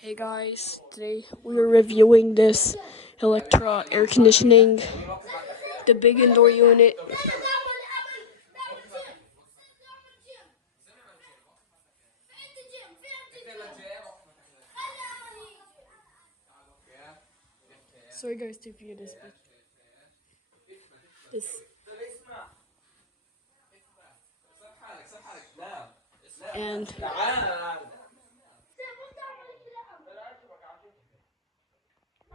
Hey guys, today we are reviewing this Electra air conditioning, the big indoor unit. Sorry guys to view this. And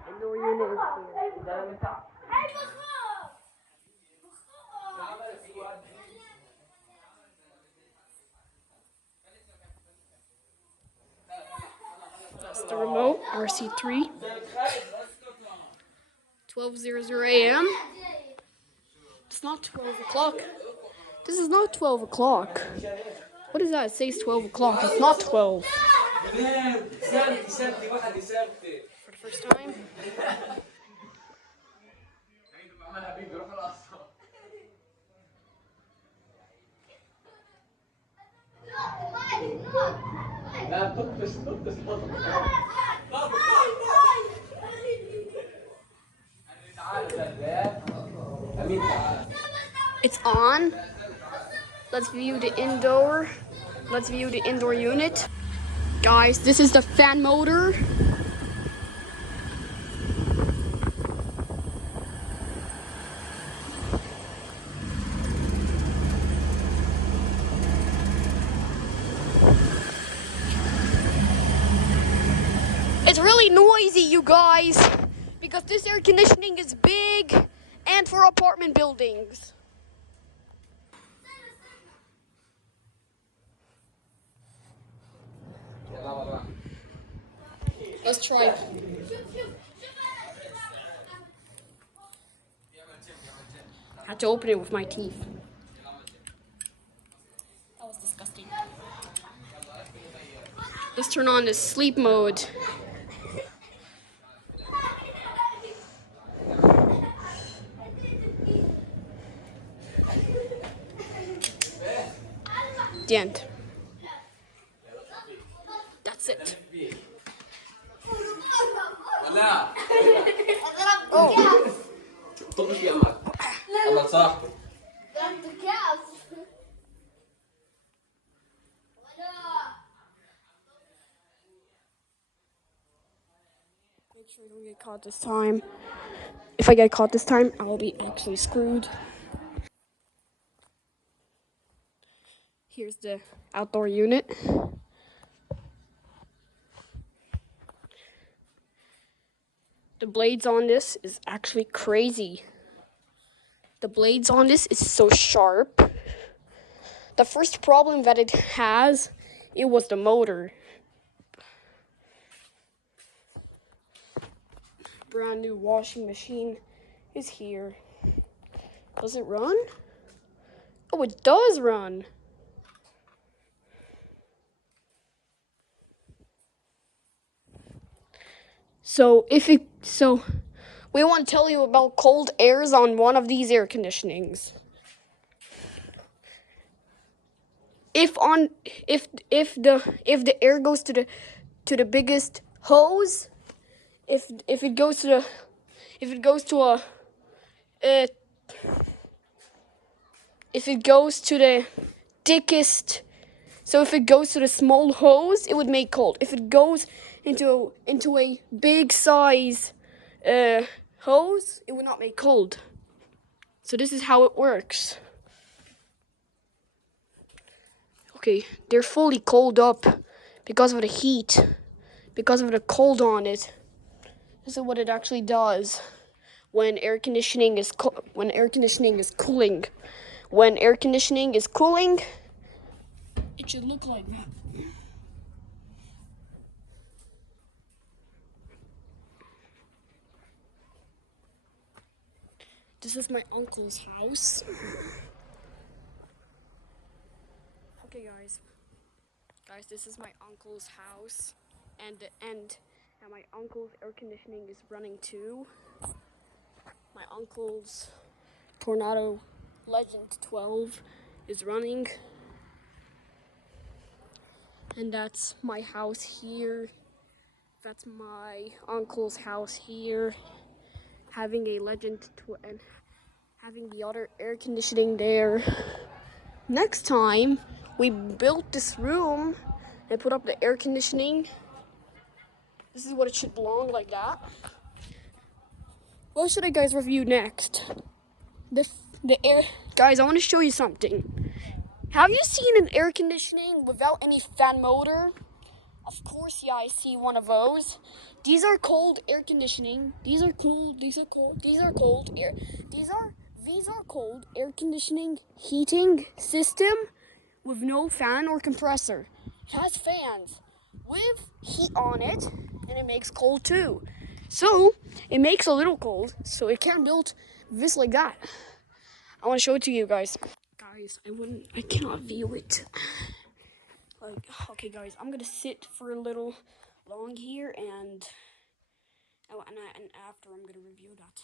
indoor unit is here. That's the remote, RC3, 12:00 a.m. It's not 12 o'clock. This is not 12 o'clock. What is that? It says 12 o'clock. It's not 12. For the first time. It's on. Let's view the indoor. Let's view the indoor unit. Guys, this is the fan motor. It's really noisy, you guys, because this air conditioning is big and for apartment buildings. Let's try it. I had to open it with my teeth. That was disgusting. Let's turn on the sleep mode. The end. That's it. Oh. Make sure you don't get caught this time. If I get caught this time, I will be actually screwed. Here's the outdoor unit. The blades on this is actually crazy. The blades on this is so sharp. The first problem that it has, it was the motor. Brand new washing machine is here. Does it run? Oh, it does run. So we want to tell you about cold airs on one of these air conditionings. If the air goes to the biggest hose, if it goes to the thickest, so if it goes to the small hose, it would make cold. If it goes into a big size hose, it would not make cold. So this is how it works. Okay, they're fully cold up because of the heat, because of the cold on it. This is what it actually does when air conditioning is cooling. When air conditioning is cooling, it should look like that. This is my uncle's house. Okay, guys, this is my uncle's house, and my uncle's air conditioning is running too. My uncle's Tornado Legend 12 is running, and that's my house here. That's my uncle's house here, having a Legend and having the other air conditioning there. Next time we built this room and put up the air conditioning, this is what it should belong, like that. What should I guys review next? The air, guys, I want to show you something. Have you seen an air conditioning without any fan motor? Of course, yeah, I see one of those. These are cold air conditioning. These are cold. These are cold. These are cold air. These are cold air conditioning heating system with no fan or compressor. It has fans with heat on it, and it makes cold too. So it makes a little cold, so it can build this like that. I want to show it to you guys. Guys, I cannot view it. Like, okay, guys, I'm gonna sit for a little long here, and after I'm gonna review that.